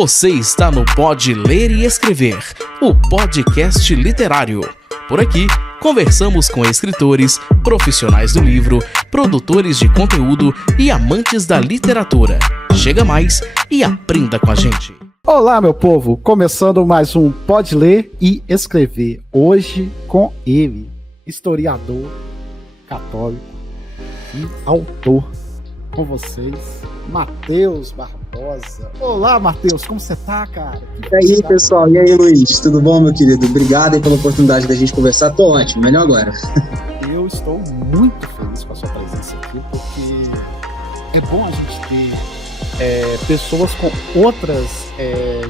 Você está no Pode Ler e Escrever, o podcast literário. Por aqui, conversamos com escritores, profissionais do livro, produtores de conteúdo e amantes da literatura. Chega mais e aprenda com a gente. Olá, meu povo! Começando mais um Pode Ler e Escrever. Hoje com ele, historiador, católico e autor. Com vocês, Matheus Barbosa. Olá, Matheus, como você tá, cara? E aí, pessoal? E aí, Luiz? Tudo bom, meu querido? Obrigado aí pela oportunidade da gente conversar. Tô ótimo, melhor agora. Eu estou muito feliz com a sua presença aqui, porque é bom a gente ter pessoas com outras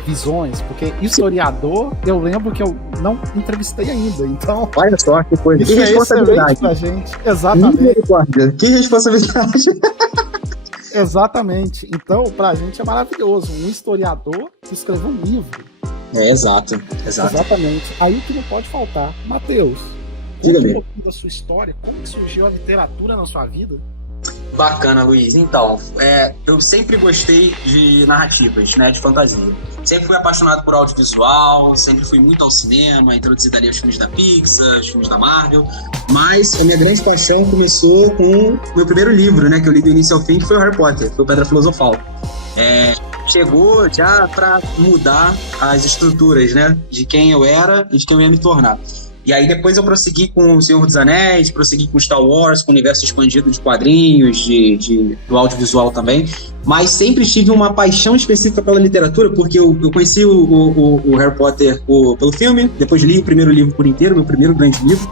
visões, porque historiador, eu lembro que eu não entrevistei ainda, então... Olha só, que coisa. Isso que responsabilidade pra gente. Exatamente. Que responsabilidade. Exatamente. Então, pra gente é maravilhoso. Um historiador que escreveu um livro. Exato. Exatamente. Aí o que não pode faltar. Matheus, conta um pouquinho da sua história. Como que surgiu a literatura na sua vida? Bacana, Luiz. Então, eu sempre gostei de narrativas, né, de fantasia. Sempre fui apaixonado por audiovisual, sempre fui muito ao cinema, introduzido ali os filmes da Pixar, os filmes da Marvel. Mas a minha grande paixão começou com o meu primeiro livro, né, que eu li do início ao fim, que foi o Harry Potter, foi o Pedra Filosofal. Chegou já para mudar as estruturas, né, de quem eu era e de quem eu ia me tornar. E aí depois eu prossegui com O Senhor dos Anéis, prossegui com Star Wars, com o universo expandido de quadrinhos, do audiovisual também. Mas sempre tive uma paixão específica pela literatura, porque eu conheci o Harry Potter pelo filme, depois li o primeiro livro por inteiro, meu primeiro grande livro.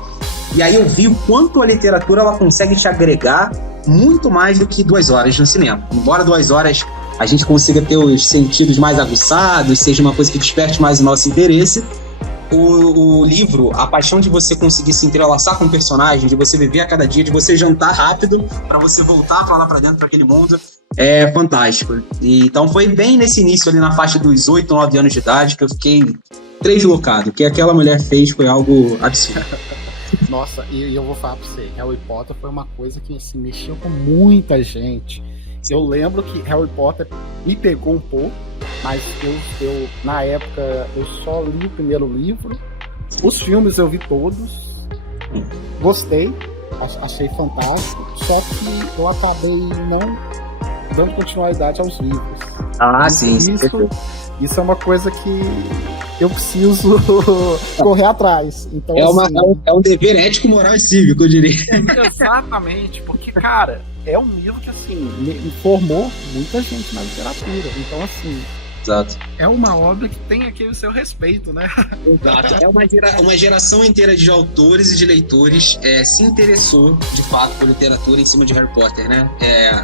E aí eu vi o quanto a literatura ela consegue te agregar muito mais do que 2 horas no cinema. Embora 2 horas a gente consiga ter os sentidos mais aguçados, seja uma coisa que desperte mais o nosso interesse, o livro, a paixão de você conseguir se entrelaçar com o personagem, de você viver a cada dia, de você jantar rápido pra você voltar pra lá pra dentro, pra aquele mundo, é fantástico. Então foi bem nesse início ali na faixa dos 8, 9 anos de idade que eu fiquei deslocado. O que aquela mulher fez foi algo absurdo. Nossa, e eu vou falar pra você, Harry Potter foi uma coisa que assim, mexeu com muita gente. Eu lembro que Harry Potter me pegou um pouco, mas eu na época eu só li o primeiro livro. Os filmes eu vi todos, gostei, achei fantástico, só que eu acabei não dando continuidade aos livros. Sim. Isso é uma coisa que eu preciso correr atrás. Então, é um dever ético, moral e cívico, eu diria. Exatamente, porque, cara, é um livro que, assim, informou muita gente na literatura. Então, assim... Exato. É uma obra que tem aquele seu respeito, né? Exato. É uma geração inteira de autores e de leitores se interessou, de fato, por literatura em cima de Harry Potter, né?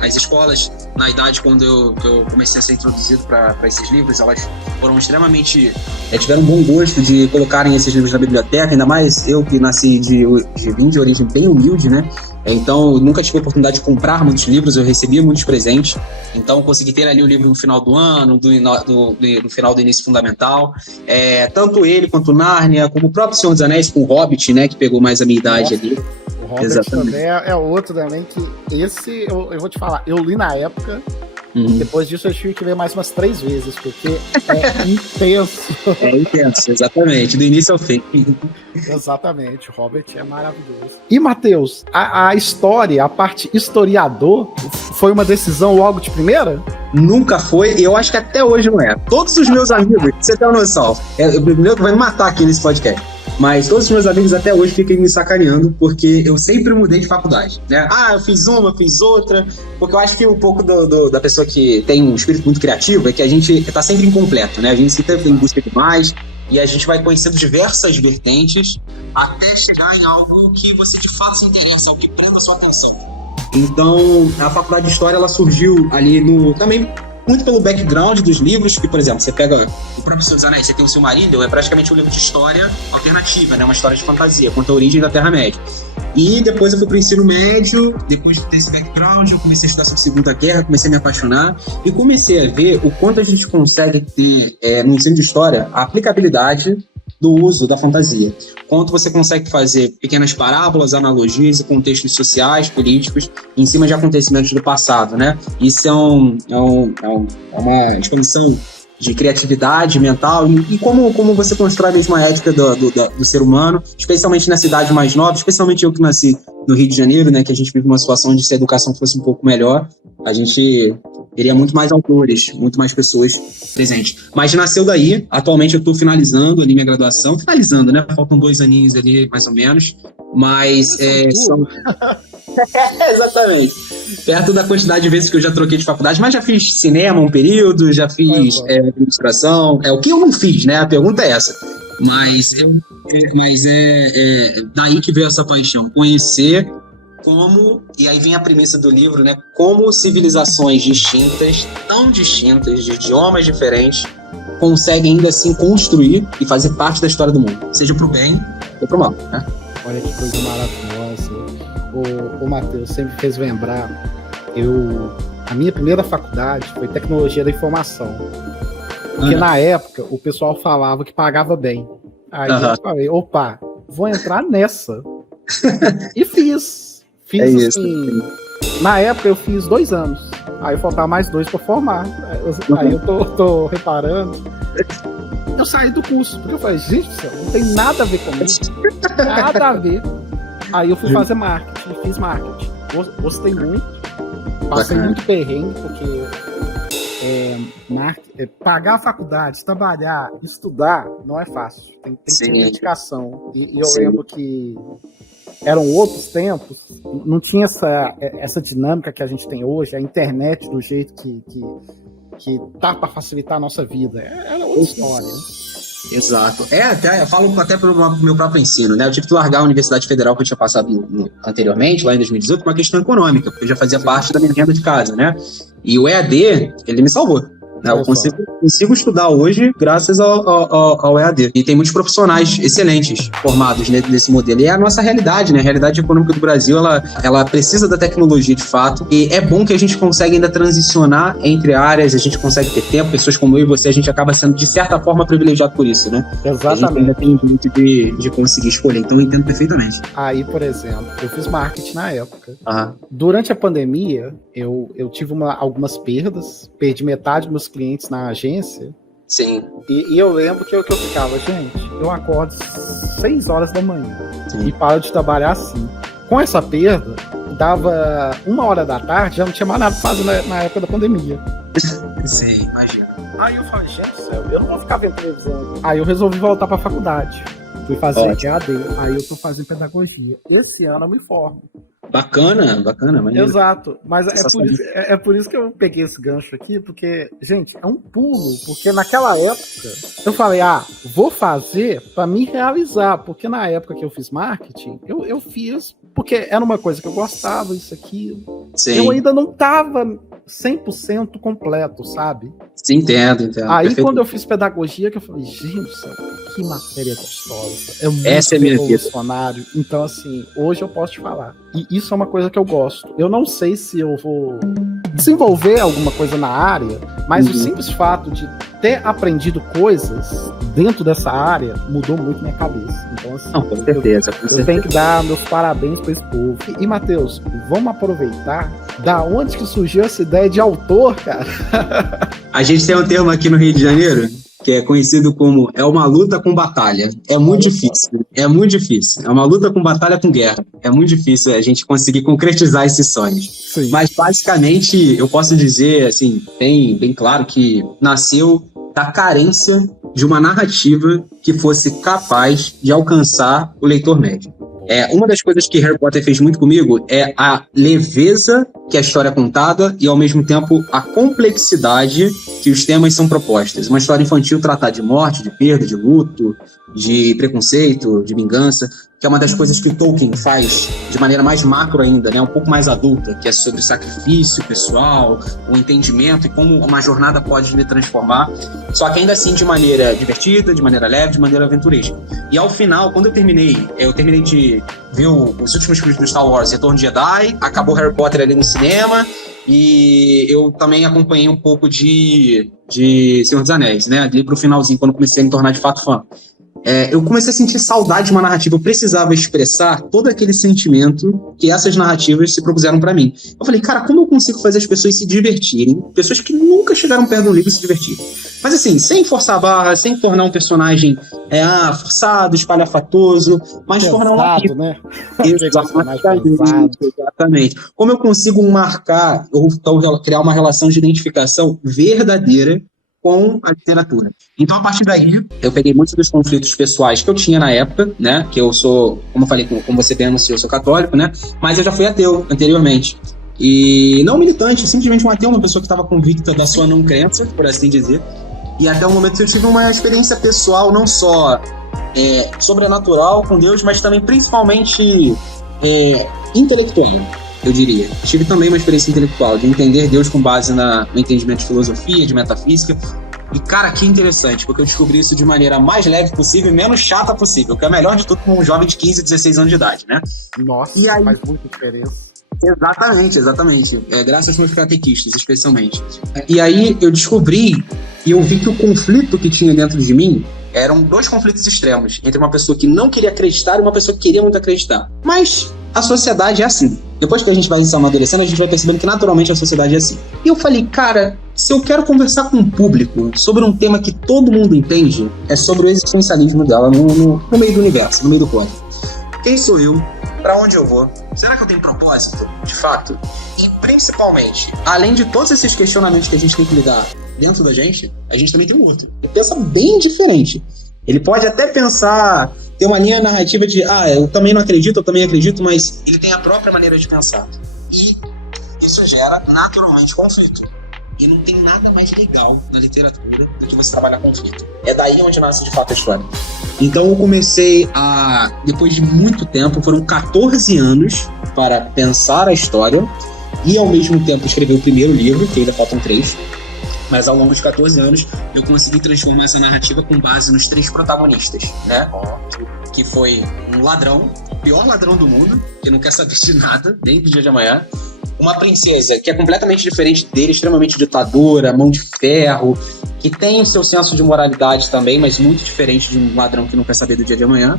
As escolas, na idade quando eu comecei a ser introduzido para esses livros, elas foram extremamente... tiveram um bom gosto de colocarem esses livros na biblioteca, ainda mais eu que nasci vim de origem bem humilde, né? Então, eu nunca tive a oportunidade de comprar muitos livros, eu recebia muitos presentes. Então, consegui ter ali o livro no final do ano, no final do início fundamental. Tanto ele quanto Nárnia, como o próprio Senhor dos Anéis, com o Hobbit, né, que pegou mais a minha idade ali. O Hobbit também é outro também que... Esse, eu vou te falar, eu li na época... Depois disso eu tive que ler mais umas 3 vezes, porque é intenso. É intenso, exatamente, do início ao fim. Exatamente, o Robert é maravilhoso. E, Matheus, a história, a parte historiador, foi uma decisão logo de primeira? Nunca foi, e eu acho que até hoje não é. Todos os meus amigos, você tem uma noção, o primeiro que vai me matar aqui nesse podcast. Mas todos os meus amigos até hoje ficam me sacaneando, porque eu sempre mudei de faculdade, né? Eu fiz uma, eu fiz outra, porque eu acho que um pouco da pessoa que tem um espírito muito criativo é que a gente tá sempre incompleto, né? A gente sempre tem busca de mais, e a gente vai conhecendo diversas vertentes, até chegar em algo que você de fato se interessa, algo que prenda a sua atenção. Então, a faculdade de História, ela surgiu ali também muito pelo background dos livros, que, por exemplo, você pega o próprio Senhor dos Anéis, você tem o Silmarillion, é praticamente um livro de história alternativa, né? Uma história de fantasia, conta a origem da Terra-média. E depois eu fui pro ensino médio, depois de ter esse background, eu comecei a estudar sobre a Segunda Guerra, comecei a me apaixonar e comecei a ver o quanto a gente consegue ter, no ensino de história, a aplicabilidade do uso da fantasia. Quanto você consegue fazer pequenas parábolas, analogias e contextos sociais, políticos, em cima de acontecimentos do passado, né? Isso é uma expansão de criatividade mental e como você constrói mesmo a ética do ser humano, especialmente na cidade mais nova, especialmente eu que nasci no Rio de Janeiro, né, que a gente vive uma situação de se a educação fosse um pouco melhor, a gente teria muito mais autores, muito mais pessoas presentes. Mas nasceu daí, atualmente eu estou finalizando ali minha graduação, né, faltam 2 aninhos ali, mais ou menos, mas são... Exatamente. Perto da quantidade de vezes que eu já troquei de faculdade, mas já fiz cinema um período, já fiz administração, o que eu não fiz, né? A pergunta é essa. Mas é daí que veio essa paixão, conhecer como, e aí vem a premissa do livro, né? Como civilizações distintas, tão distintas, de idiomas diferentes, conseguem ainda assim construir e fazer parte da história do mundo, seja pro bem ou pro mal, né? Olha que coisa maravilhosa. O Matheus sempre fez lembrar, a minha primeira faculdade foi Tecnologia da Informação. Porque na época o pessoal falava que pagava bem. Aí eu falei, opa, vou entrar nessa. E fiz assim, na época eu fiz 2 anos. Aí faltava mais 2 para formar. Aí eu tô reparando. Eu saí do curso, porque eu falei, gente, não tem nada a ver comigo. Nada a ver. Aí eu fui fazer marketing, fiz marketing. Gostei muito. Passei muito perrengue, porque pagar a faculdade, trabalhar, estudar, não é fácil. Tem que ter dedicação. E eu lembro que eram outros tempos, não tinha essa dinâmica que a gente tem hoje, a internet do jeito que tá para facilitar a nossa vida. Era outra história. Exato. Até, eu falo até pelo meu próprio ensino, né? Eu tive que largar a Universidade Federal que eu tinha passado anteriormente, lá em 2018, por uma questão econômica, porque eu já fazia parte da minha renda de casa, né? E o EAD, ele me salvou. Eu consigo estudar hoje graças ao EAD. E tem muitos profissionais excelentes formados nesse modelo. E é a nossa realidade, né? A realidade econômica do Brasil, ela precisa da tecnologia de fato. E é bom que a gente consegue ainda transicionar entre áreas, a gente consegue ter tempo. Pessoas como eu e você, a gente acaba sendo, de certa forma, privilegiado por isso, né? Exatamente. A gente ainda tem muito de conseguir escolher. Então eu entendo perfeitamente. Aí, por exemplo, eu fiz marketing na época. Durante a pandemia, eu tive algumas perdas. Perdi metade dos meus clientes na agência. Sim. E eu lembro que eu ficava, gente, eu acordo 6 horas da manhã e paro de trabalhar assim. Com essa perda, dava 1h da tarde, já não tinha mais nada pra fazer na época da pandemia. Sim, imagina. Aí eu falei, gente, eu não vou ficar vendo televisão. Aí eu resolvi voltar pra faculdade. Fui fazer EAD, aí eu tô fazendo pedagogia. Esse ano eu me formo. Bacana, maneiro. Exato, mas é por isso que eu peguei esse gancho aqui, porque, gente, é um pulo, porque naquela época eu falei, vou fazer pra me realizar, porque na época que eu fiz marketing, eu fiz porque era uma coisa que eu gostava, isso aqui. Eu ainda não tava 100% completo, sabe? Sim, entendo. Aí perfeito. Quando eu fiz pedagogia, que eu falei, gente, que matéria gostosa. É muito revolucionário. Então, assim, hoje eu posso te falar. E isso é uma coisa que eu gosto. Eu não sei se eu vou desenvolver alguma coisa na área, mas o simples fato de ter aprendido coisas dentro dessa área mudou muito minha cabeça. Então, assim, com certeza. Eu tenho que dar meus parabéns para esse povo. E, Matheus, vamos aproveitar da onde que surgiu essa ideia de autor, cara? A gente tem um termo aqui no Rio de Janeiro que é conhecido como uma luta com batalha. É muito difícil. É uma luta com batalha com guerra. É muito difícil a gente conseguir concretizar esses sonhos. Sim. Mas, basicamente, eu posso dizer, assim, bem claro que nasceu da carência de uma narrativa que fosse capaz de alcançar o leitor médio. Uma das coisas que Harry Potter fez muito comigo é a leveza que a história é contada e, ao mesmo tempo, a complexidade que os temas são propostos. Uma história infantil trata de morte, de perda, de luto, de preconceito, de vingança, que é uma das coisas que Tolkien faz de maneira mais macro ainda, né? Um pouco mais adulta, que é sobre o sacrifício pessoal, o entendimento e como uma jornada pode lhe transformar, só que ainda assim de maneira divertida, de maneira leve, de maneira aventuresca. E ao final, quando eu terminei de ver os últimos filmes do Star Wars, Retorno de Jedi, acabou Harry Potter ali no cinema, e eu também acompanhei um pouco de Senhor dos Anéis, né? Ali pro finalzinho, quando comecei a me tornar de fato fã. eu comecei a sentir saudade de uma narrativa. Eu precisava expressar todo aquele sentimento que essas narrativas se propuseram pra mim. Eu falei, cara, como eu consigo fazer as pessoas se divertirem? Pessoas que nunca chegaram perto de um livro se divertirem. Mas assim, sem forçar a barra, sem tornar um personagem forçado, espalhafatoso, mas tornar um amigo. Né? Exatamente. Como eu consigo marcar, ou criar uma relação de identificação verdadeira com a literatura. Então, a partir daí, eu peguei muitos dos conflitos pessoais que eu tinha na época, né? Que eu sou, como eu falei, como você bem anunciou, eu sou católico, né? Mas eu já fui ateu anteriormente. E não militante, simplesmente um ateu, uma pessoa que estava convicta da sua não crença, por assim dizer. E até o momento eu tive uma experiência pessoal, não só sobrenatural com Deus, mas também principalmente intelectual, eu diria. Tive também uma experiência intelectual, de entender Deus com base no entendimento de filosofia, de metafísica. E, cara, que interessante, porque eu descobri isso de maneira mais leve possível e menos chata possível, que é o melhor de tudo com um jovem de 15, 16 anos de idade, né? Nossa, e aí, faz muita diferença. Exatamente. Graças aos meus catequistas, especialmente. E aí eu descobri e eu vi que o conflito que tinha dentro de mim eram dois conflitos extremos, entre uma pessoa que não queria acreditar e uma pessoa que queria muito acreditar. Mas a sociedade é assim. Depois que a gente vai se amadurecendo, a gente vai percebendo que naturalmente a sociedade é assim. E eu falei, cara, se eu quero conversar com o público sobre um tema que todo mundo entende, é sobre o existencialismo dela no meio do universo, no meio do cosmos. Quem sou eu? Pra onde eu vou? Será que eu tenho propósito? De fato. E principalmente, além de todos esses questionamentos que a gente tem que lidar dentro da gente, a gente também tem um outro. Ele pensa bem diferente. Ele pode até pensar, ter uma linha narrativa de eu também não acredito, eu também acredito, mas ele tem a própria maneira de pensar. E isso gera naturalmente conflito. E não tem nada mais legal na literatura do que você trabalhar conflito. É daí onde nasce de fato a história. Então eu comecei depois de muito tempo, foram 14 anos para pensar a história e ao mesmo tempo escrever o primeiro livro, que ainda faltam 3. Mas ao longo de 14 anos eu consegui transformar essa narrativa com base nos 3 protagonistas, né? Que foi um ladrão, o pior ladrão do mundo, que não quer saber de nada, nem do dia de amanhã. Uma princesa que é completamente diferente dele, extremamente ditadora, mão de ferro, que tem o seu senso de moralidade também, mas muito diferente de um ladrão que não quer saber do dia de amanhã.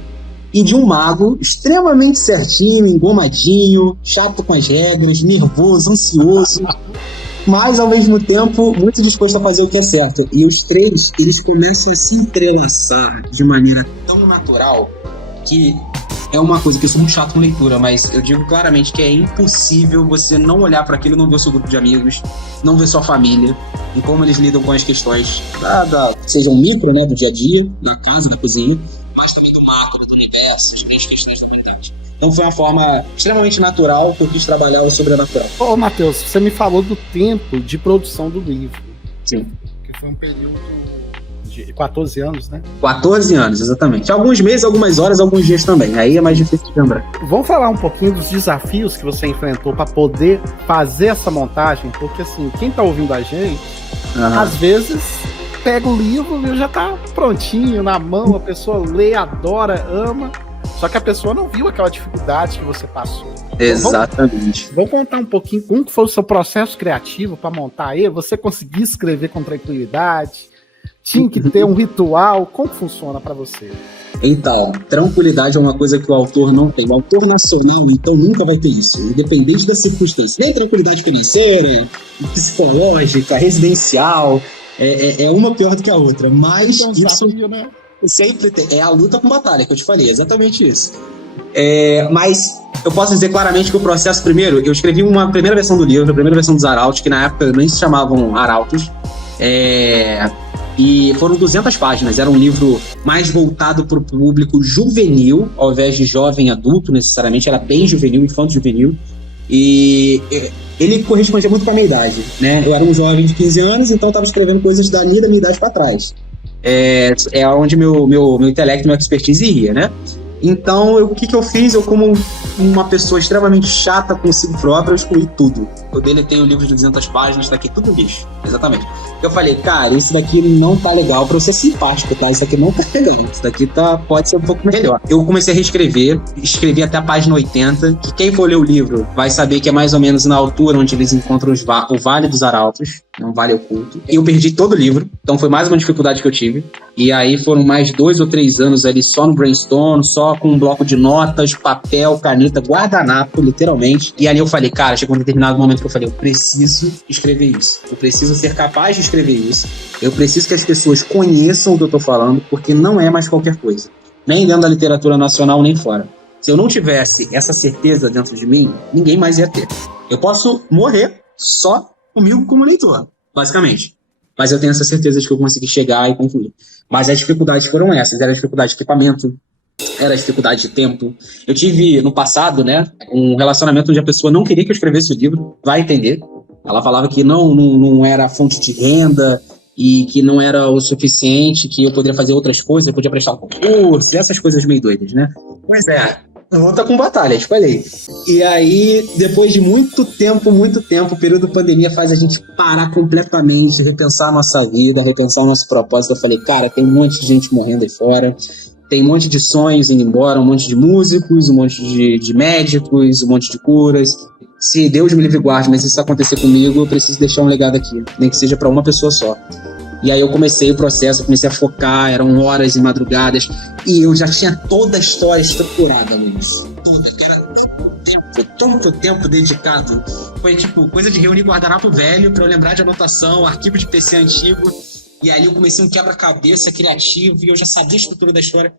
E de um mago extremamente certinho, engomadinho, chato com as regras, nervoso, ansioso, mas ao mesmo tempo muito disposto a fazer o que é certo. E os 3, eles começam a se entrelaçar de maneira tão natural que é uma coisa que eu sou muito chato com leitura, mas eu digo claramente que é impossível você não olhar para aquilo e não ver o seu grupo de amigos, não ver sua família, e como eles lidam com as questões seja um micro, né, do dia a dia, da casa, da cozinha, mas também do macro, do universo, as questões da humanidade. Então foi uma forma extremamente natural que eu quis trabalhar o sobrenatural. Ô, Matheus, você me falou do tempo de produção do livro. Sim. Que foi um período de 14 anos, né? 14 anos, exatamente. Alguns meses, algumas horas, alguns dias também. Aí é mais difícil de lembrar. Vamos falar um pouquinho dos desafios que você enfrentou para poder fazer essa montagem, porque assim, quem tá ouvindo a gente, às vezes pega o livro e já tá prontinho na mão, a pessoa lê, adora, ama, só que a pessoa não viu aquela dificuldade que você passou. Exatamente. Vamos contar um pouquinho como foi o seu processo criativo para montar ele, você conseguir escrever com tranquilidade, tinha que ter um ritual, como funciona para você? Então, tranquilidade é uma coisa que o autor não tem. O autor nacional, então, nunca vai ter isso, independente da circunstância. Nem tranquilidade financeira, psicológica, residencial, é uma pior do que a outra. Mas então, isso desafio, né? sempre tem. É a luta com batalha que eu te falei, exatamente isso. Mas eu posso dizer claramente que o processo, primeiro, eu escrevi uma primeira versão do livro, a primeira versão dos Arautos, que na época nem se chamavam Arautos. E foram 200 páginas, era um livro mais voltado para o público juvenil, ao invés de jovem adulto necessariamente, era bem juvenil, infanto-juvenil, e ele correspondia muito com a minha idade, né? Eu era um jovem de 15 anos, então eu estava escrevendo coisas da minha idade para trás. É onde meu intelecto, minha expertise iria, né? Então, o que eu fiz? Eu, como uma pessoa extremamente chata consigo própria, eu excluí tudo. Eu deletei o livro de 200 páginas, tá aqui tudo lixo. Exatamente. Eu falei, cara, isso daqui não tá legal pra eu ser simpático, tá? Isso daqui não tá legal. Isso daqui pode ser um pouco melhor. Eu comecei a reescrever, escrevi até a página 80, que quem for ler o livro vai saber que é mais ou menos na altura onde eles encontram o Vale dos Arautos. Não vale oculto. Eu perdi todo o livro, então foi mais uma dificuldade que eu tive. E aí foram mais 2 ou 3 anos ali só no brainstorm, só com um bloco de notas, papel, caneta, guardanapo, literalmente. E ali eu falei, cara, chegou um determinado momento que eu falei, eu preciso escrever isso. Eu preciso ser capaz de escrever isso. Eu preciso que as pessoas conheçam o que eu tô falando, porque não é mais qualquer coisa. Nem dentro da literatura nacional, nem fora. Se eu não tivesse essa certeza dentro de mim, ninguém mais ia ter. Eu posso morrer só comigo como leitor, basicamente. Mas eu tenho essa certeza de que eu consegui chegar e concluir. Mas as dificuldades foram essas. Era a dificuldade de equipamento, era a dificuldade de tempo. Eu tive, no passado, né, um relacionamento onde a pessoa não queria que eu escrevesse o livro, vai entender. Ela falava que não era fonte de renda e que não era o suficiente, que eu poderia fazer outras coisas, eu podia prestar um concurso, essas coisas meio doidas, né? Pois é. Luta com batalha, te falei. E aí, depois de muito tempo, o período da pandemia faz a gente parar completamente, repensar a nossa vida, repensar o nosso propósito. Eu falei, cara, tem um monte de gente morrendo aí fora, tem um monte de sonhos indo embora, um monte de músicos, um monte de médicos, um monte de curas. Se Deus me livre e guarde, mas se isso acontecer comigo, eu preciso deixar um legado aqui, nem que seja para uma pessoa só. E aí eu comecei o processo, comecei a focar, eram horas e madrugadas, e eu já tinha toda a história estruturada, Luiz. Toda, que era tanto tempo dedicado. Foi tipo coisa de reunir guardanapo velho pra eu lembrar de anotação, arquivo de PC antigo. E aí eu comecei um quebra-cabeça criativo e eu já sabia a estrutura da história.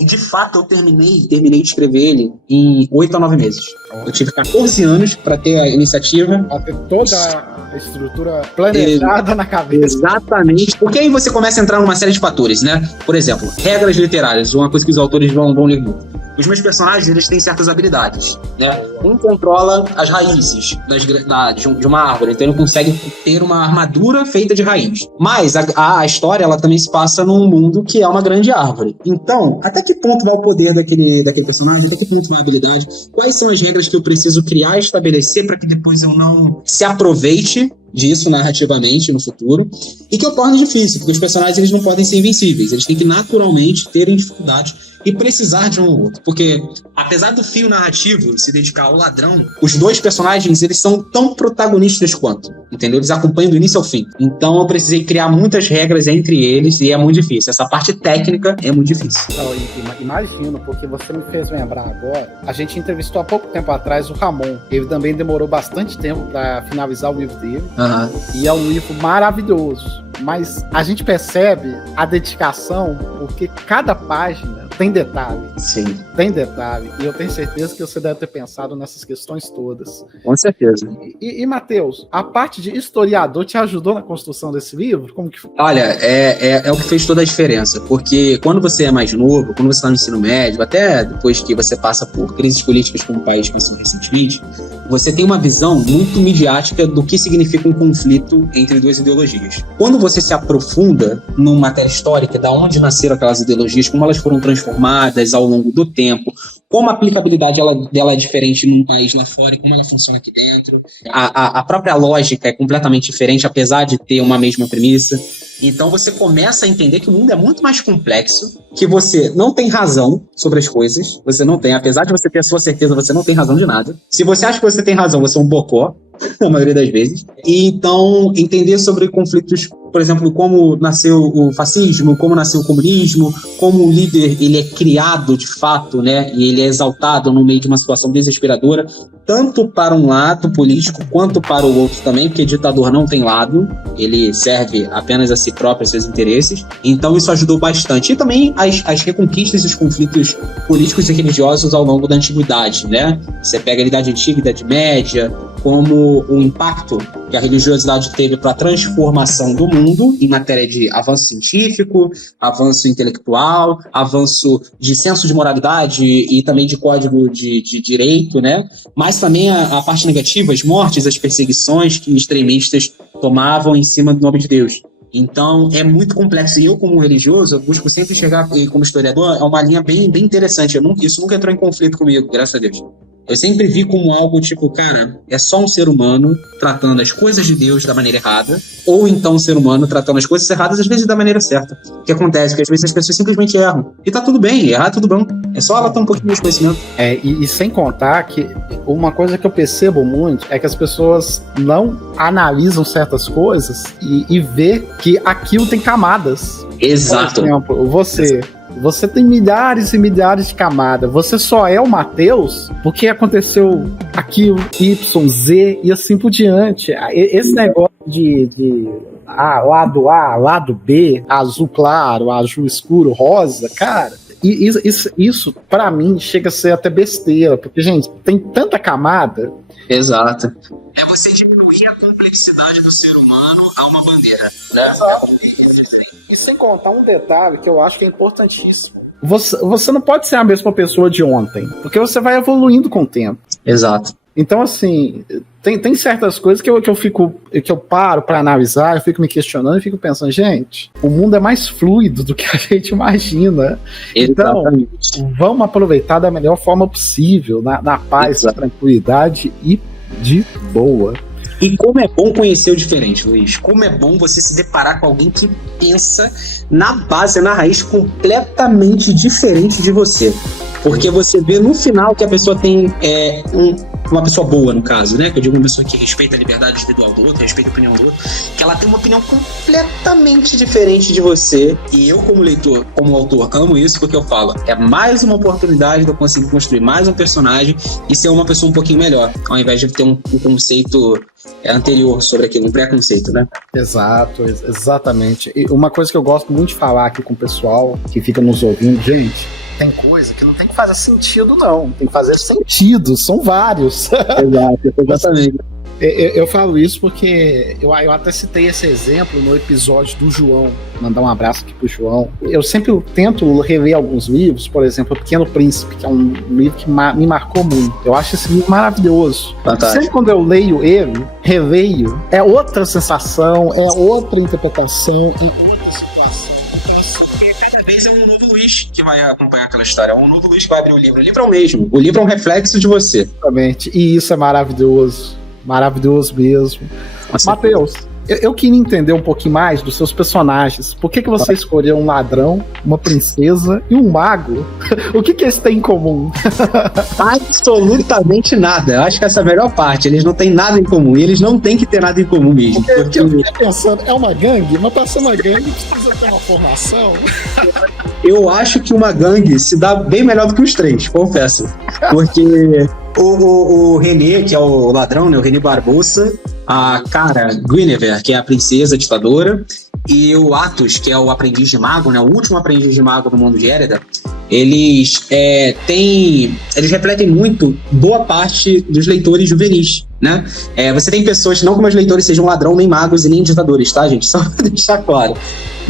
E de fato eu terminei de escrever ele em 8 a 9 meses. Eu tive 14 anos para ter a iniciativa. Pra ter toda a estrutura planejada na cabeça. Exatamente. Porque aí você começa a entrar numa série de fatores, né? Por exemplo, regras literárias, uma coisa que os autores vão ler muito. Os meus personagens, eles têm certas habilidades, né? Um controla as raízes de uma árvore, então ele consegue ter uma armadura feita de raiz. Mas a história, ela também se passa num mundo que é uma grande árvore. Então, até que ponto vai o poder daquele personagem? Até que ponto vai a habilidade? Quais são as regras que eu preciso criar e estabelecer para que depois eu não se aproveite disso narrativamente no futuro, e que eu torne difícil, porque os personagens eles não podem ser invencíveis, eles têm que naturalmente terem dificuldades e precisar de um ou outro, porque apesar do fio narrativo se dedicar ao ladrão, os dois personagens eles são tão protagonistas quanto, entendeu? Eles acompanham do início ao fim, então eu precisei criar muitas regras entre eles e é muito difícil, essa parte técnica é muito difícil. Não, imagino, porque você me fez lembrar agora, a gente entrevistou há pouco tempo atrás o Ramon, ele também demorou bastante tempo para finalizar o livro dele. E é um livro maravilhoso, mas a gente percebe a dedicação porque cada página tem detalhe. Sim. Tem detalhe. E eu tenho certeza que você deve ter pensado nessas questões todas. Com certeza. E Matheus, a parte de historiador te ajudou na construção desse livro? Como que foi? Olha, é o que fez toda a diferença, porque quando você é mais novo, quando você está no ensino médio, até depois que você passa por crises políticas como o país passou recentemente, você tem uma visão muito midiática do que significa um conflito entre duas ideologias. Quando você se aprofunda numa matéria histórica, da onde nasceram aquelas ideologias, como elas foram transformadas ao longo do tempo, como a aplicabilidade dela é diferente num país lá fora e como ela funciona aqui dentro. A própria lógica é completamente diferente, apesar de ter uma mesma premissa. Então você começa a entender que o mundo é muito mais complexo, que você não tem razão sobre as coisas, você não tem, apesar de você ter a sua certeza, você não tem razão de nada. Se você acha que você tem razão, você é um bocó, na maioria das vezes. E então, entender sobre conflitos, por exemplo, como nasceu o fascismo, como nasceu o comunismo, como o líder ele é criado de fato, né, e ele é exaltado no meio de uma situação desesperadora, tanto para um lado político quanto para o outro também, porque ditador não tem lado, ele serve apenas a si próprio, a seus interesses. Então isso ajudou bastante. E também as reconquistas e os conflitos políticos e religiosos ao longo da antiguidade, né? Você pega a Idade Antiga, a Idade Média, como o impacto que a religiosidade teve para a transformação do mundo em matéria de avanço científico, avanço intelectual, avanço de senso de moralidade e também de código de direito, né? Mas também a parte negativa, as mortes, as perseguições que extremistas tomavam em cima do nome de Deus. Então, é muito complexo. E eu, como religioso, eu busco sempre enxergar, como historiador, é uma linha bem interessante. Isso nunca entrou em conflito comigo, graças a Deus. Eu sempre vi como algo tipo, cara, é só um ser humano tratando as coisas de Deus da maneira errada, ou então um ser humano tratando as coisas erradas, às vezes, da maneira certa. O que acontece? Porque às vezes as pessoas simplesmente erram. E tá tudo bem, errar tudo bom. É só ela ter um pouquinho de conhecimento. E sem contar que uma coisa que eu percebo muito é que as pessoas não analisam certas coisas e vê que aquilo tem camadas. Exato. Por exemplo, você tem milhares e milhares de camadas. Você só é o Mateus porque aconteceu aquilo, Y, Z e assim por diante. Esse negócio de lado A, lado B, azul claro, azul escuro, rosa, cara, isso pra mim chega a ser até besteira, porque, gente, tem tanta camada. Exato. É você diminuir a complexidade do ser humano a uma bandeira, né? Exato. E sem contar um detalhe que eu acho que é importantíssimo. Você não pode ser a mesma pessoa de ontem, porque você vai evoluindo com o tempo. Exato. Então, assim, tem certas coisas que eu paro pra analisar, eu fico me questionando e fico pensando, gente, o mundo é mais fluido do que a gente imagina. Exatamente. Então, vamos aproveitar da melhor forma possível, na paz, na tranquilidade e de boa. E como é bom conhecer o diferente, Luiz. Como é bom você se deparar com alguém que pensa na base, na raiz, completamente diferente de você. Porque você vê no final que a pessoa tem uma pessoa boa, no caso, né? Que eu digo uma pessoa que respeita a liberdade individual do outro, respeita a opinião do outro, que ela tem uma opinião completamente diferente de você. E eu, como leitor, como autor, amo isso porque eu falo, é mais uma oportunidade de eu conseguir construir mais um personagem e ser uma pessoa um pouquinho melhor, ao invés de ter um conceito anterior sobre aquilo, um preconceito, né? Exato, exatamente. E uma coisa que eu gosto muito de falar aqui com o pessoal que fica nos ouvindo, gente, tem coisa que não tem que fazer sentido, não. Tem que fazer sentido, são vários. Exato, exatamente. Eu falo isso porque eu até citei esse exemplo no episódio do João. Mandar um abraço aqui pro João. Eu sempre tento reler alguns livros, por exemplo, O Pequeno Príncipe, que é um livro que me marcou muito. Eu acho esse livro maravilhoso. Fantástico. Sempre quando eu leio ele, releio, é outra sensação, é outra interpretação, é outra situação. Porque cada vez é um novo Luiz que vai acompanhar aquela história, é um novo Luiz que vai abrir o livro. O livro é o mesmo, o livro é um reflexo de você. Exatamente, e isso é maravilhoso. Maravilhoso mesmo. Mateus, eu queria entender um pouquinho mais dos seus personagens. Por que você escolheu um ladrão, uma princesa e um mago? O que eles têm em comum? Absolutamente nada. Eu acho que essa é a melhor parte. Eles não têm nada em comum. E eles não têm que ter nada em comum mesmo. Porque eu fiquei pensando, é uma gangue? Mas para ser uma gangue precisa ter uma formação? Eu acho que uma gangue se dá bem melhor do que os três, confesso. Porque o René, que é o ladrão, né? O René Barbosa, a cara Guinevere, que é a princesa ditadora, e o Athos, que é o aprendiz de mago, né? O último aprendiz de mago do mundo de Érida. Eles refletem muito boa parte dos leitores juvenis, né? Você tem pessoas, não como os leitores sejam ladrão, nem magos e nem ditadores, tá, gente? Só pra deixar claro.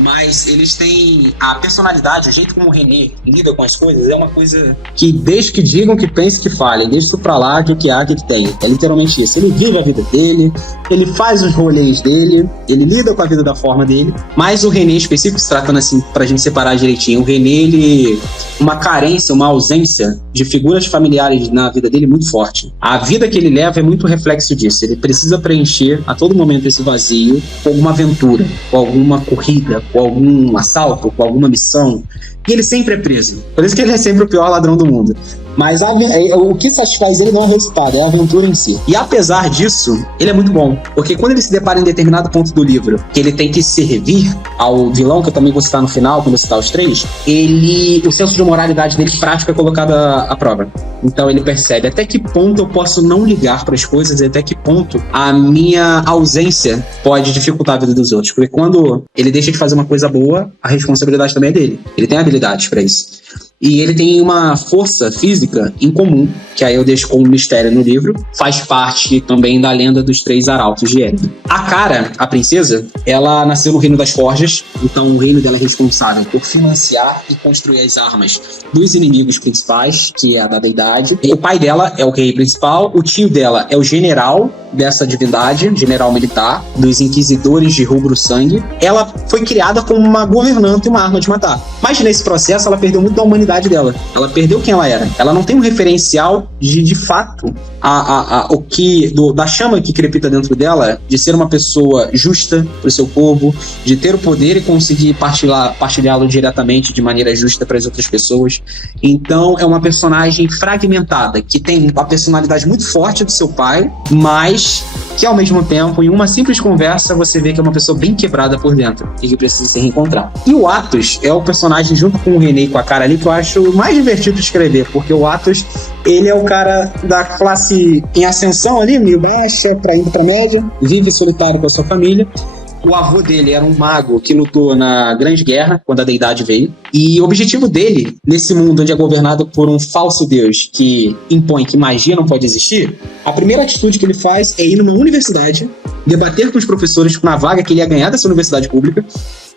Mas eles têm a personalidade, o jeito como o René lida com as coisas, é uma coisa que desde que digam, que pensem, que falem, deixa isso pra lá, que há, que tem. É literalmente isso. Ele vive a vida dele, ele faz os rolês dele, ele lida com a vida da forma dele. Mas o René específico, se tratando assim, pra gente separar direitinho, o René, ele... uma carência, uma ausência de figuras familiares na vida dele muito forte. A vida que ele leva é muito reflexo disso. Ele precisa preencher a todo momento esse vazio com alguma aventura, com alguma corrida, com algum assalto, com alguma missão. E ele sempre é preso. Por isso que ele é sempre o pior ladrão do mundo. Mas o que satisfaz ele não é o resultado, é a aventura em si. E apesar disso, ele é muito bom. Porque quando ele se depara em determinado ponto do livro, que ele tem que servir ao vilão, que eu também vou citar no final, quando eu citar os três, o senso de moralidade dele prático é colocado à prova. Então ele percebe até que ponto eu posso não ligar para as coisas e até que ponto a minha ausência pode dificultar a vida dos outros. Porque quando ele deixa de fazer uma coisa boa, a responsabilidade também é dele. Ele tem habilidades para isso. E ele tem uma força física em comum, que aí eu deixo como mistério no livro, faz parte também da lenda dos três arautos de Érida. A Cara, a princesa, ela nasceu no Reino das Forjas, então o reino dela é responsável por financiar e construir as armas dos inimigos principais, que é a da deidade. E o pai dela é o rei principal, o tio dela é o general, dessa divindade, general militar, dos inquisidores de rubro sangue, ela foi criada como uma governanta e uma arma de matar. Mas nesse processo ela perdeu muito da humanidade dela. Ela perdeu quem ela era. Ela não tem um referencial de fato, da chama que crepita dentro dela, de ser uma pessoa justa para o seu povo, de ter o poder e conseguir partilhá-lo diretamente de maneira justa para as outras pessoas. Então é uma personagem fragmentada, que tem uma personalidade muito forte do seu pai, mas que ao mesmo tempo, em uma simples conversa, você vê que é uma pessoa bem quebrada por dentro e que precisa se reencontrar. E o Athos é o personagem, junto com o René e com a Cara ali, que eu acho mais divertido de escrever, porque o Athos, ele é o cara da classe em ascensão ali, meio baixa, indo pra média, vive solitário com a sua família. O avô dele era um mago que lutou na Grande Guerra, quando a deidade veio. E o objetivo dele, nesse mundo onde é governado por um falso deus que impõe que magia não pode existir, a primeira atitude que ele faz é ir numa universidade, debater com os professores na vaga que ele ia ganhar dessa universidade pública,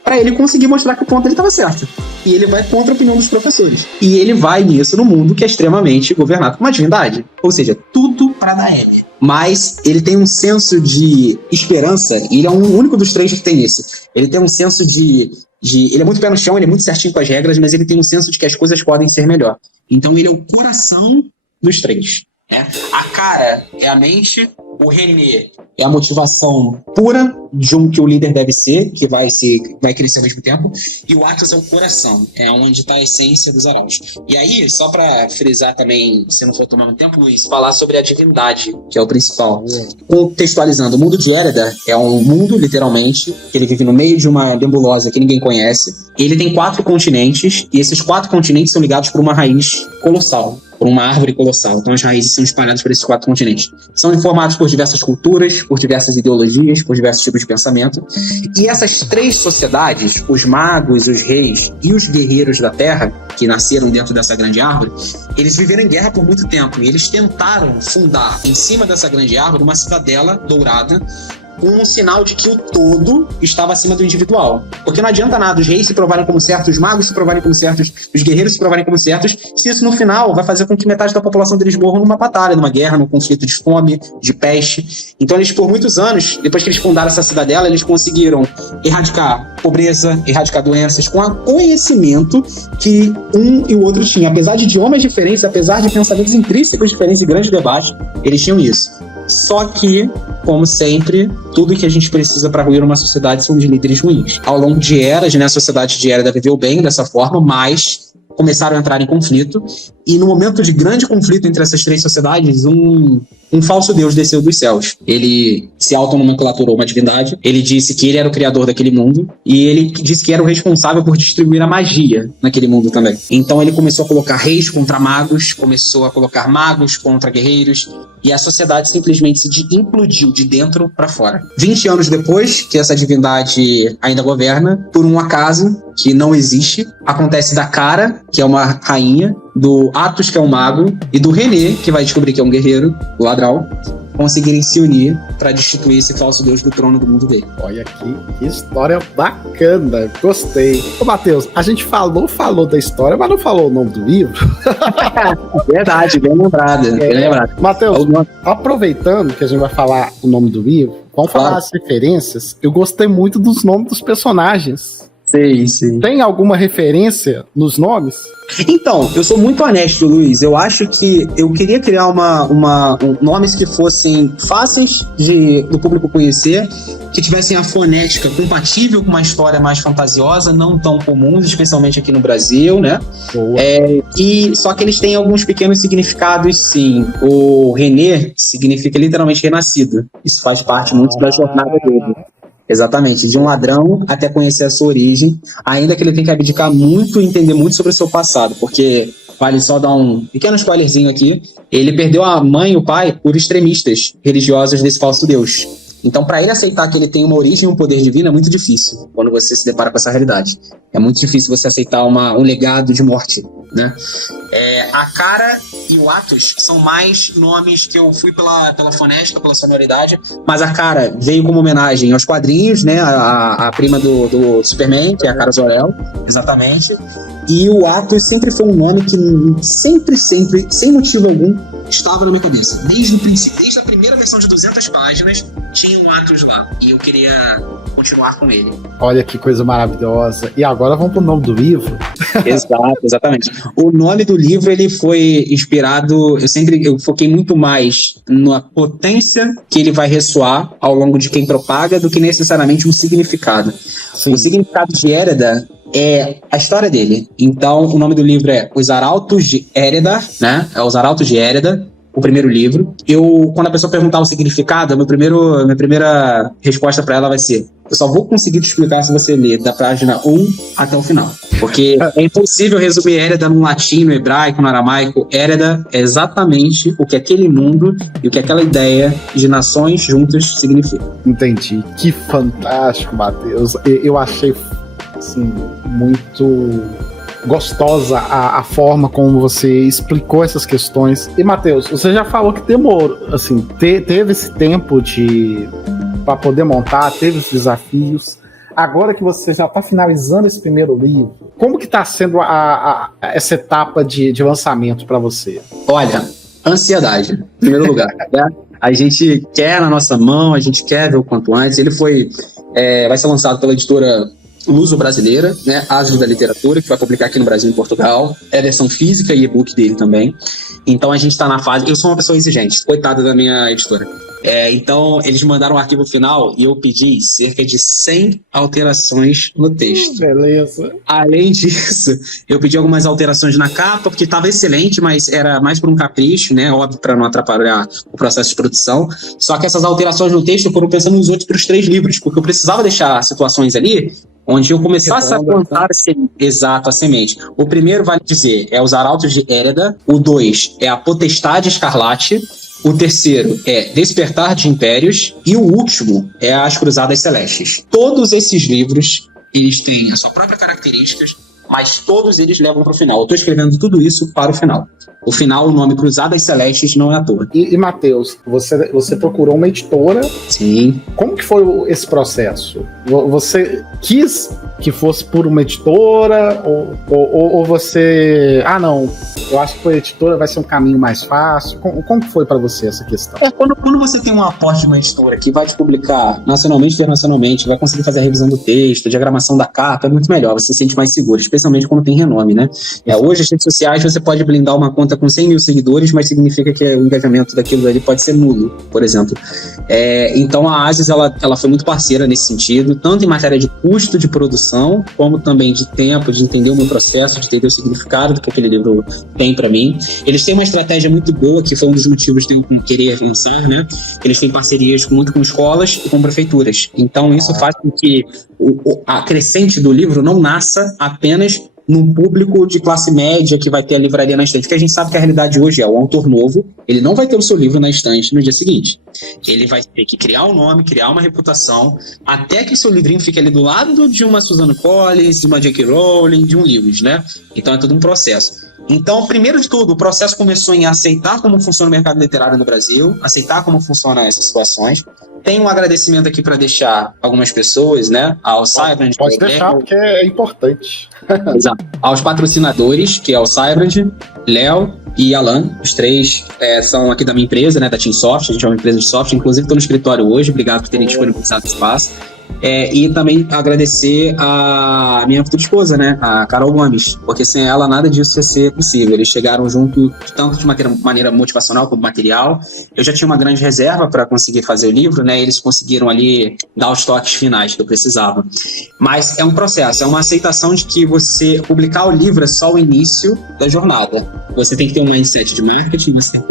para ele conseguir mostrar que o ponto dele estava certo. E ele vai contra a opinião dos professores. E ele vai nisso no mundo que é extremamente governado por uma divindade. Ou seja, tudo para dar M. Mas ele tem um senso de esperança, e ele é o único dos três que tem esse. Ele tem um senso ele é muito pé no chão, ele é muito certinho com as regras, mas ele tem um senso de que as coisas podem ser melhor. Então ele é o coração dos três. A Cara é a mente, o René é a motivação pura de que o líder deve ser, que vai crescer ao mesmo tempo, e o Athos é o coração, é onde está a essência dos arautos. E aí, só para frisar também, se não for tomar muito tempo, Luiz, falar sobre a divindade, que é o principal. Contextualizando, o mundo de Éreda é um mundo, literalmente, que ele vive no meio de uma nebulosa que ninguém conhece. Ele tem 4 continentes, e esses 4 continentes são ligados por uma raiz colossal, por uma árvore colossal. Então as raízes são espalhadas por esses 4 continentes. São informados por diversas culturas, por diversas ideologias, por diversos tipos de pensamento. E essas 3 sociedades, os magos, os reis e os guerreiros da Terra, que nasceram dentro dessa grande árvore, eles viveram em guerra por muito tempo. E eles tentaram fundar, em cima dessa grande árvore, uma cidadela dourada, com um sinal de que o todo estava acima do individual. Porque não adianta nada os reis se provarem como certos, os magos se provarem como certos, os guerreiros se provarem como certos, se isso no final vai fazer com que metade da população deles morram numa batalha, numa guerra, num conflito de fome, de peste. Então eles, por muitos anos, depois que eles fundaram essa cidadela, eles conseguiram erradicar pobreza, erradicar doenças, com o conhecimento que um e o outro tinham. Apesar de idiomas diferentes, apesar de pensamentos intrínsecos diferentes e grandes debates, eles tinham isso. Só que, como sempre, tudo que a gente precisa para ruir uma sociedade são de líderes ruins. Ao longo de eras, a sociedade de Éreda viveu bem dessa forma, mas começaram a entrar em conflito. E no momento de grande conflito entre essas 3 sociedades, um falso deus desceu dos céus. Ele se autonomenclaturou uma divindade. Ele disse que ele era o criador daquele mundo. E ele disse que era o responsável por distribuir a magia naquele mundo também. Então ele começou a colocar reis contra magos, começou a colocar magos contra guerreiros. E a sociedade simplesmente se implodiu de dentro para fora. 20 anos depois que essa divindade ainda governa, por um acaso que não existe, acontece da Cara, que é uma rainha, do Athos, que é um mago, e do René, que vai descobrir que é um guerreiro, o ladrão, conseguirem se unir para destituir esse falso deus do trono do mundo dele. Olha que história bacana, gostei. Ô Matheus, a gente falou da história, mas não falou o nome do livro. Verdade, bem lembrado. Matheus, aproveitando que a gente vai falar o nome do livro, vamos falar as referências. Eu gostei muito dos nomes dos personagens. Sim. Tem alguma referência nos nomes? Então, eu sou muito honesto, Luiz. Eu acho que eu queria criar nomes que fossem fáceis do público conhecer, que tivessem a fonética compatível com uma história mais fantasiosa, não tão comuns, especialmente aqui no Brasil, né? Só que eles têm alguns pequenos significados, sim. O René significa literalmente renascido. Isso faz parte muito da jornada dele. Exatamente, de um ladrão até conhecer a sua origem, ainda que ele tenha que abdicar muito e entender muito sobre o seu passado, porque, vale só dar um pequeno spoilerzinho aqui, ele perdeu a mãe e o pai por extremistas religiosos desse falso deus. Então, para ele aceitar que ele tem uma origem e um poder divino é muito difícil, quando você se depara com essa realidade. É muito difícil você aceitar um legado de morte, né? A Cara e o Atos são mais nomes que eu fui pela fonética, pela sonoridade, mas a Kara veio como homenagem aos quadrinhos, né? A prima do Superman, que é a Kara Zor-El, exatamente. E o Atos sempre foi um nome que sempre, sem motivo algum, estava na minha cabeça. Desde o princípio, desde a primeira versão de 200 páginas, tinha um Atos lá. E eu queria continuar com ele. Olha que coisa maravilhosa. E agora vamos pro nome do livro. Exato, exatamente. O nome do livro, ele foi inspirado, eu foquei muito mais na potência que ele vai ressoar ao longo de quem propaga do que necessariamente um significado. Sim. O significado de Éreda é a história dele. Então, o nome do livro é Os Arautos de Éreda, né? É Os Arautos de Éreda, o primeiro livro. Quando a pessoa perguntar o significado, minha primeira resposta para ela vai ser: eu só vou conseguir te explicar se você ler da página 1 até o final. Porque é impossível resumir Éreda no latim, no hebraico, no aramaico. Éreda é exatamente o que aquele mundo e o que aquela ideia de nações juntas significa. Entendi. Que fantástico, Matheus. Eu achei, assim, muito gostosa a forma como você explicou essas questões. E, Matheus, você já falou que demorou, assim, teve esse tempo para poder montar, teve os desafios. Agora que você já está finalizando esse primeiro livro, como que está sendo essa etapa de lançamento para você? Olha, ansiedade, em primeiro lugar. Né? A gente quer na nossa mão, a gente quer ver o quanto antes. Ele vai ser lançado pela editora luso-brasileira, né? Ases da Literatura, que vai publicar aqui no Brasil e em Portugal. É a versão física e e-book dele também. Então a gente está na fase... Eu sou uma pessoa exigente, coitada da minha editora. Então eles mandaram o arquivo final e eu pedi cerca de 100 alterações no texto. Beleza. Além disso, eu pedi algumas alterações na capa, porque estava excelente, mas era mais por um capricho, né? Óbvio, para não atrapalhar o processo de produção. Só que essas alterações no texto foram pensando nos outros 3 livros, porque eu precisava deixar situações ali onde eu começasse a plantar a semente. O primeiro, vale dizer, é Os Arautos de Éreda. O 2 é A Potestade Escarlate. O terceiro é Despertar de Impérios. E o último é As Cruzadas Celestes. Todos esses livros, eles têm a sua própria características, mas todos eles levam para o final. Eu estou escrevendo tudo isso para o final. O final, o nome Cruzadas Celestes não é à toa. E Matheus, você procurou uma editora. Sim. Como que foi esse processo? Você quis que fosse por uma editora? Ou você... Ah, não, eu acho que por editora vai ser um caminho mais fácil. Como foi para você essa questão? Quando você tem um aporte de uma editora que vai te publicar nacionalmente e internacionalmente, vai conseguir fazer a revisão do texto, a diagramação da capa, é muito melhor, você se sente mais seguro, especialmente quando tem renome, né? Hoje, as redes sociais, você pode blindar uma conta com 100 mil seguidores, mas significa que o engajamento daquilo ali pode ser nulo, por exemplo. Então a Ases, ela foi muito parceira nesse sentido, tanto em matéria de custo de produção, como também de tempo, de entender o meu processo, de entender o significado do que aquele livro tem para mim. Eles têm uma estratégia muito boa, que foi um dos motivos de eu querer lançar, né? Eles têm parcerias muito com escolas e com prefeituras. Então isso faz com que a crescente do livro não nasça apenas num público de classe média que vai ter a livraria na estante, porque a gente sabe que a realidade hoje é o autor novo, ele não vai ter o seu livro na estante no dia seguinte. Ele vai ter que criar um nome, criar uma reputação, até que o seu livrinho fique ali do lado de uma Suzanne Collins, de uma J.K. Rowling, de um Lewis, né? Então é tudo um processo. Então, primeiro de tudo, o processo começou em aceitar como funciona o mercado literário no Brasil, aceitar como funcionam essas situações. Tem um agradecimento aqui para deixar algumas pessoas, né? Ao Cybrand. Pode deixar, porque é importante. Exato. Aos patrocinadores, que é o Cybrand, Léo e Alan. Os 3 são aqui da minha empresa, né? Da Teamsoft. A gente é uma empresa de software. Inclusive, estou no escritório hoje. Obrigado por terem disponibilizado o espaço. E também agradecer a minha futura esposa, né? A Carol Gomes, porque sem ela nada disso ia ser possível. Eles chegaram junto, tanto de maneira motivacional como material. Eu já tinha uma grande reserva para conseguir fazer o livro, né? Eles conseguiram ali dar os toques finais que eu precisava. Mas é um processo, é uma aceitação de que você publicar o livro é só o início da jornada. Você tem que ter um mindset de marketing, você tem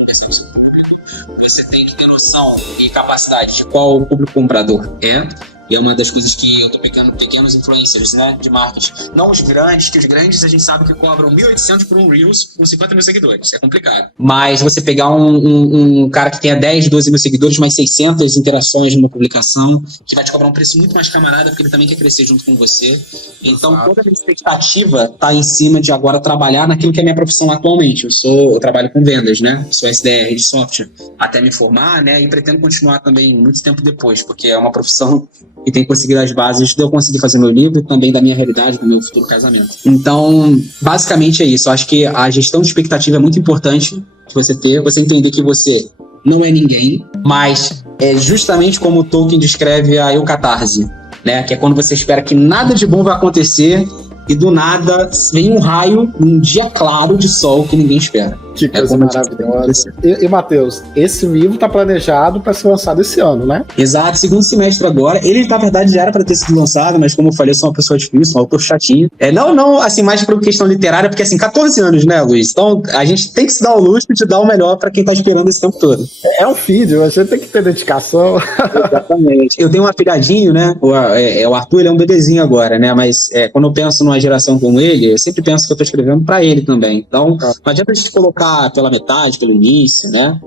que ter noção e capacidade de qual o público comprador é. E é uma das coisas que eu tô pegando pequenos influencers, né, de marcas. Não os grandes, que os grandes a gente sabe que cobram 1.800 por um Reels com 50 mil seguidores. É complicado. Mas você pegar um cara que tenha 10, 12 mil seguidores, mais 600 interações numa publicação, que vai te cobrar um preço muito mais camarada, porque ele também quer crescer junto com você. Então, toda a minha expectativa tá em cima de agora trabalhar naquilo que é a minha profissão atualmente. Eu trabalho com vendas, né? Sou SDR de software. Até me formar, né? E pretendo continuar também muito tempo depois, porque é uma profissão que tem conseguido as bases de eu conseguir fazer meu livro e também da minha realidade, do meu futuro casamento. Então, basicamente é isso. Eu acho que a gestão de expectativa é muito importante de você ter, você entender que você não é ninguém, mas é justamente como o Tolkien descreve a eucatarse, né? Que é quando você espera que nada de bom vai acontecer e do nada vem um raio num dia claro de sol que ninguém espera. Que coisa maravilhosa. E Matheus, esse livro está planejado para ser lançado esse ano, né? Exato, segundo semestre agora. Ele, na verdade, já era para ter sido lançado, mas como eu falei, eu sou uma pessoa difícil, um autor chatinho. Não, assim, mais por questão literária, porque, assim, 14 anos, né, Luiz? Então, a gente tem que se dar o luxo de dar o melhor para quem tá esperando esse tempo todo. É um filho, você tem que ter dedicação. Exatamente. Eu tenho um afilhadinho, né? O Arthur, ele é um bebezinho agora, né? Mas quando eu penso numa geração como ele, eu sempre penso que eu tô escrevendo para ele também. Então, não adianta a gente colocar pela metade, pelo início, né?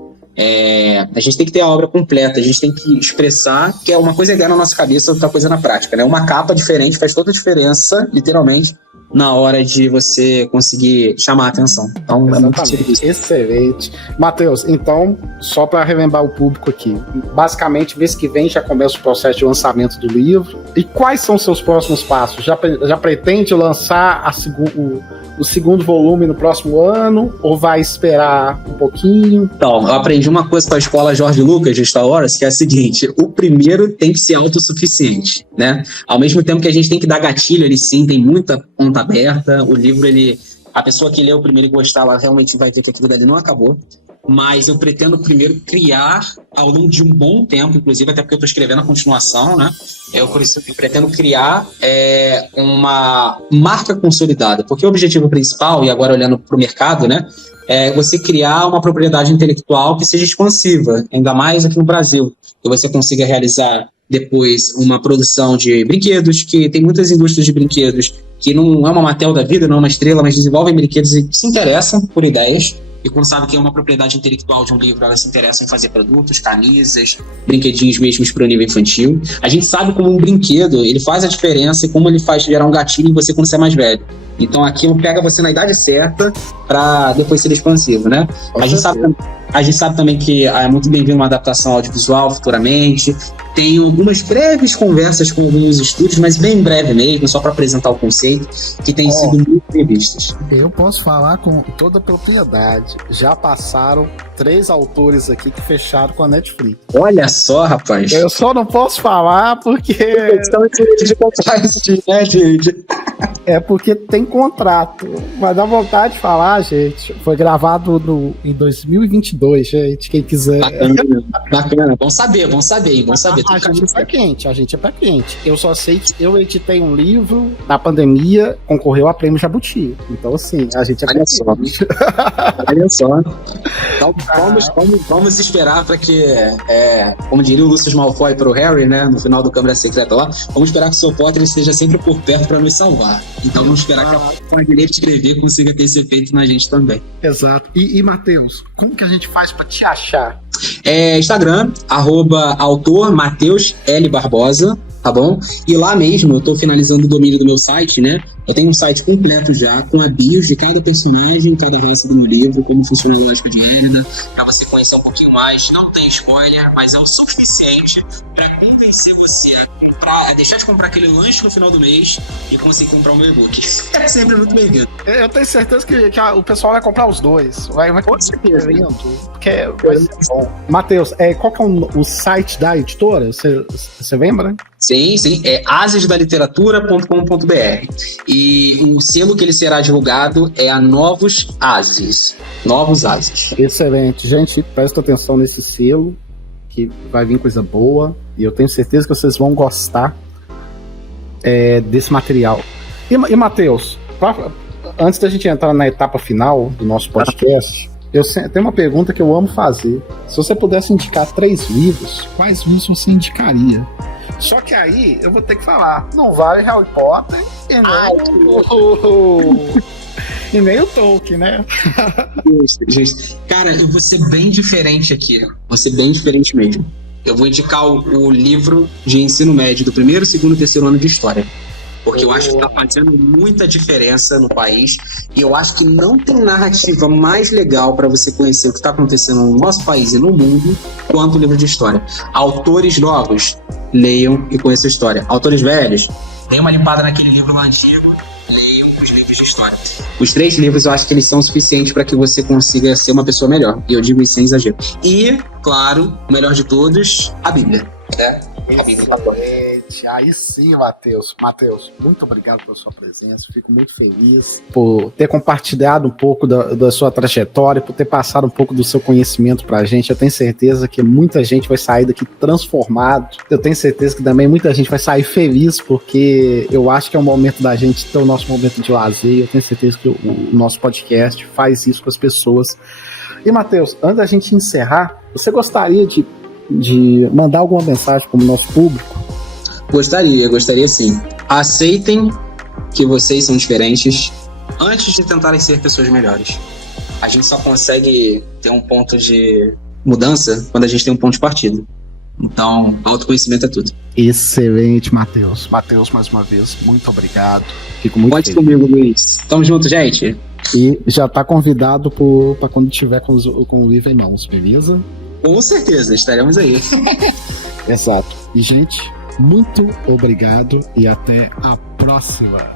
A gente tem que ter a obra completa, a gente tem que expressar, que é uma coisa ideia na nossa cabeça, outra coisa na prática, né? Uma capa diferente faz toda a diferença, literalmente, na hora de você conseguir chamar a atenção. Então, é muito difícil. Excelente. Matheus, então, só para relembrar o público aqui, basicamente, mês que vem já começa o processo de lançamento do livro. E quais são os seus próximos passos? Já pretende lançar o segundo volume no próximo ano? Ou vai esperar um pouquinho? Então, eu aprendi uma coisa com a escola George Lucas de Star Wars, que é a seguinte: o primeiro tem que ser autossuficiente, né? Ao mesmo tempo que a gente tem que dar gatilho, ele sim, tem muita ponta aberta. O livro, a pessoa que lê o primeiro e gostar, ela realmente vai ver que aquilo dali não acabou. Mas eu pretendo primeiro criar, ao longo de um bom tempo, inclusive, até porque eu estou escrevendo a continuação, né? Eu pretendo criar uma marca consolidada, porque o objetivo principal, e agora olhando para o mercado, né? É você criar uma propriedade intelectual que seja expansiva, ainda mais aqui no Brasil, que você consiga realizar depois uma produção de brinquedos, que tem muitas indústrias de brinquedos que não é uma Mattel da vida, não é uma Estrela, mas desenvolvem brinquedos e se interessam por ideias. E quando sabe que é uma propriedade intelectual de um livro, elas se interessam em fazer produtos, camisas, brinquedinhos mesmo para o nível infantil. A gente sabe como um brinquedo, ele faz a diferença e como ele faz gerar um gatilho em você quando você é mais velho. Então aquilo pega você na idade certa para depois ser expansivo, né? A gente sabe também que é muito bem-vindo uma adaptação audiovisual futuramente. Tem algumas breves conversas com alguns estúdios, mas bem breve mesmo, só para apresentar o conceito, que tem sido muito bem vistas. Eu posso falar com toda propriedade. Já passaram 3 autores aqui que fecharam com a Netflix. Olha só, rapaz. Eu só não posso falar porque... É porque tem contrato. Mas dá vontade de falar, gente. Foi gravado em 2022, gente. Quem quiser. Bacana. Bom saber. A gente é pé quente. Eu só sei que eu editei um livro na pandemia, concorreu a prêmio Jabuti. Então, assim, a gente é pé quente. Olha só. Então, vamos esperar para que, como diria o Lucius Malfoy para o Harry, né, no final do Câmara Secreta lá, vamos esperar que o Sr. Potter esteja sempre por perto para nos salvar. Então vamos esperar que a maneira de escrever consiga ter esse efeito na gente também. Exato. E Matheus, como que a gente faz para te achar? Instagram, @autor Matheus L. Barbosa, tá bom? E lá mesmo, eu tô finalizando o domínio do meu site, né? Eu tenho um site completo já, com a bios de cada personagem, cada raça do meu livro, como funciona a lógica de Érida, pra você conhecer um pouquinho mais. Não tem spoiler, mas é o suficiente pra convencer você a deixar de comprar aquele lanche no final do mês e conseguir comprar o meu e-book. É sempre muito bem-vindo. Eu tenho certeza que o pessoal vai comprar os dois. Vai com certeza. Porque vai ser bom. Matheus, qual que é o site da editora? Você lembra? Sim, é asesdaliteratura.com.br. E o selo que ele será divulgado é a Novos Ases. Novos Ases. Excelente. Gente, presta atenção nesse selo, que vai vir coisa boa. E eu tenho certeza que vocês vão gostar desse material. E Matheus, antes da gente entrar na etapa final do nosso podcast, tem uma pergunta que eu amo fazer. Se você pudesse indicar 3 livros, quais livros você indicaria? Só que aí eu vou ter que falar, não vale Harry Potter e nem o Tolkien, né? Justo. Cara, eu vou ser bem diferente aqui. Vou ser bem diferente mesmo. Eu vou indicar o livro de ensino médio do primeiro, segundo e terceiro ano de história. Porque eu acho que tá fazendo muita diferença no país. E eu acho que não tem narrativa mais legal para você conhecer o que tá acontecendo no nosso país e no mundo quanto o livro de história. Autores novos, leiam e conheçam a história. Autores velhos, deem uma limpada naquele livro antigo, leiam os livros de história. Os 3 livros eu acho que eles são suficientes para que você consiga ser uma pessoa melhor. E eu digo isso sem exagero. E, claro, o melhor de todos, a Bíblia. Excelente. Aí sim, Matheus. Matheus, muito obrigado pela sua presença. Fico muito feliz por ter compartilhado um pouco da sua trajetória, por ter passado um pouco do seu conhecimento pra gente. Eu tenho certeza que muita gente vai sair daqui transformado. Eu tenho certeza que também muita gente vai sair feliz, porque eu acho que é o momento da gente ter o nosso momento de lazer. Eu tenho certeza que o nosso podcast faz isso com as pessoas. E, Matheus, antes da gente encerrar, você gostaria de mandar alguma mensagem para o nosso público? Gostaria sim. Aceitem que vocês são diferentes antes de tentarem ser pessoas melhores. A gente só consegue ter um ponto de mudança quando a gente tem um ponto de partida. Então, autoconhecimento é tudo. Excelente, Matheus. Matheus, mais uma vez, muito obrigado. Fico muito Pode feliz. comigo, Luiz. Tamo junto, gente. E já está convidado para quando tiver com o livro em mãos, beleza? Com certeza, estaremos aí. Exato. E, gente, muito obrigado e até a próxima.